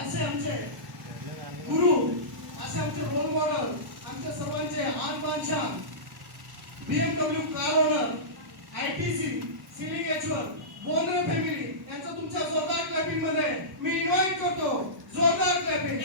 असे आमचे गुरु, असे आमचे रोल मॉडेल, आमच्या सर्वांचे आन बादशाह, BMW कार ओनर, ITC, सिलिंग एचवर, बोंद्रे फॅमिली यांचं तुमच्या जोरदार क्लॅपिंग मध्ये मी इन्व्हाइट करतो. जोरदार क्लॅपिंग.